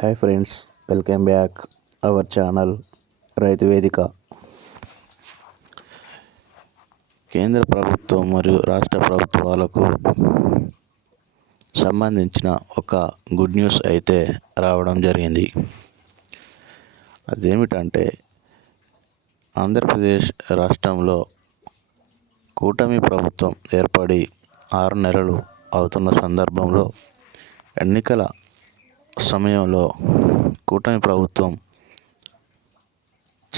Hi friends welcome back our channel Raithu Vedika కేంద్ర ప్రభుత్వం మరియు రాష్ట్ర ప్రభుత్వాలకు సంబంధించిన ఒక గుడ్ న్యూస్ అయితే రావడం జరిగింది. అదేమిటంటే ఆంధ్రప్రదేశ్ రాష్ట్రంలో కూటమి ప్రభుత్వం ఏర్పడి ఆరు నెలలు అవుతున్న సందర్భంలో ఎన్నికల సమయంలో కూటమి ప్రభుత్వం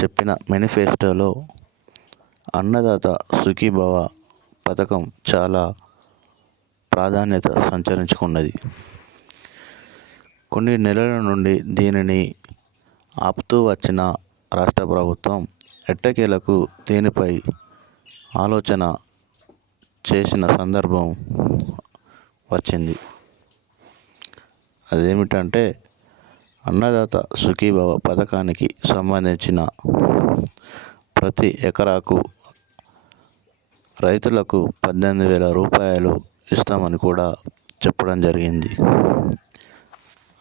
చెప్పిన మేనిఫెస్టోలో అన్నదాత సుఖీభవ పథకం చాలా ప్రాధాన్యత సంచరించుకున్నది. కొన్ని నెలల నుండి దీనిని ఆపుతూ వచ్చిన రాష్ట్ర ప్రభుత్వం ఎట్టకేలకు దీనిపై ఆలోచన చేసిన సందర్భం వచ్చింది. అదేమిటంటే అన్నదాత సుఖీభవ పథకానికి సంబంధించిన ప్రతి ఎకరాకు రైతులకు పద్దెనిమిది వేల రూపాయలు ఇస్తామని కూడా చెప్పడం జరిగింది.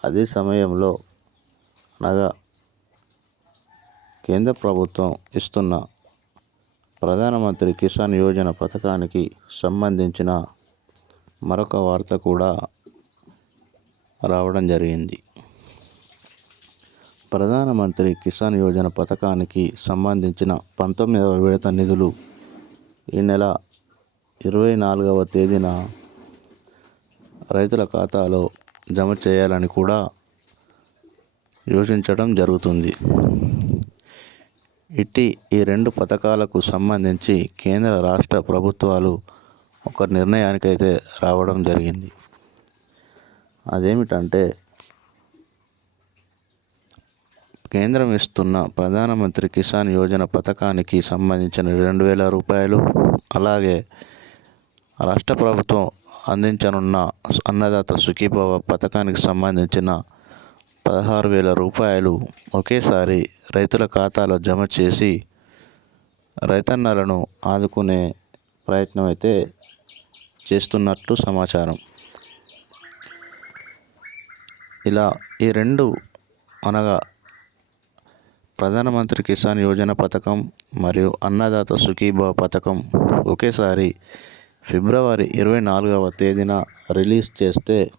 అదే సమయంలో అనగా కేంద్ర ప్రభుత్వం ఇస్తున్న ప్రధానమంత్రి కిసాన్ యోజన పథకానికి సంబంధించిన మరొక వార్త కూడా రావడం జరిగింది. ప్రధానమంత్రి కిసాన్ యోజన పథకానికి సంబంధించిన పంతొమ్మిదవ విడత నిధులు ఈ నెల ఇరవై నాలుగవ తేదీన రైతుల ఖాతాలో జమ చేయాలని కూడా యోచించడం జరుగుతుంది. ఇట్టి ఈ రెండు పథకాలకు సంబంధించి కేంద్ర రాష్ట్ర ప్రభుత్వాలు ఒక నిర్ణయానికైతే రావడం జరిగింది. అదేమిటంటే కేంద్రం ఇస్తున్న ప్రధానమంత్రి కిసాన్ యోజన పథకానికి సంబంధించిన రెండు వేల రూపాయలు అలాగే రాష్ట్ర ప్రభుత్వం అందించనున్న అన్నదాత సుఖీభవ పథకానికి సంబంధించిన పదహారు వేల రూపాయలు ఒకేసారి రైతుల ఖాతాలో జమ చేసి రైతన్నలను ఆదుకునే ప్రయత్నం అయితే చేస్తున్నట్లు సమాచారం. ఇలా ఈ రెండు అనగా ప్రధానమంత్రి కిసాన్ యోజన పథకం మరియు అన్నదాత సుఖీభవ పథకం ఒకేసారి ఫిబ్రవరి ఇరవై నాలుగవ తేదీన రిలీజ్ చేస్తే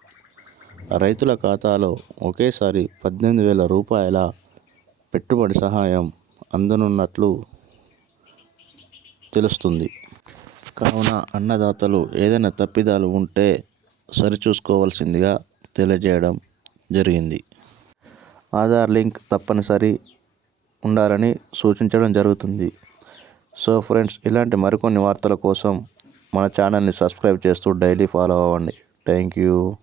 రైతుల ఖాతాలో ఒకేసారి పద్దెనిమిది వేల రూపాయల పెట్టుబడి సహాయం అందనున్నట్లు తెలుస్తుంది. కావున అన్నదాతలు ఏదైనా తప్పిదాలు ఉంటే సరిచూసుకోవాల్సిందిగా తెలియజేయడం జరిగింది. ఆధార్ లింక్ తప్పనిసరి ఉండాలని సూచించడం జరుగుతుంది. సో ఫ్రెండ్స్ ఇలాంటి మరికొన్ని వార్తల కోసం మన ఛానల్ని సబ్స్క్రైబ్ చేస్తూ డైలీ ఫాలో అవ్వండి. Thank you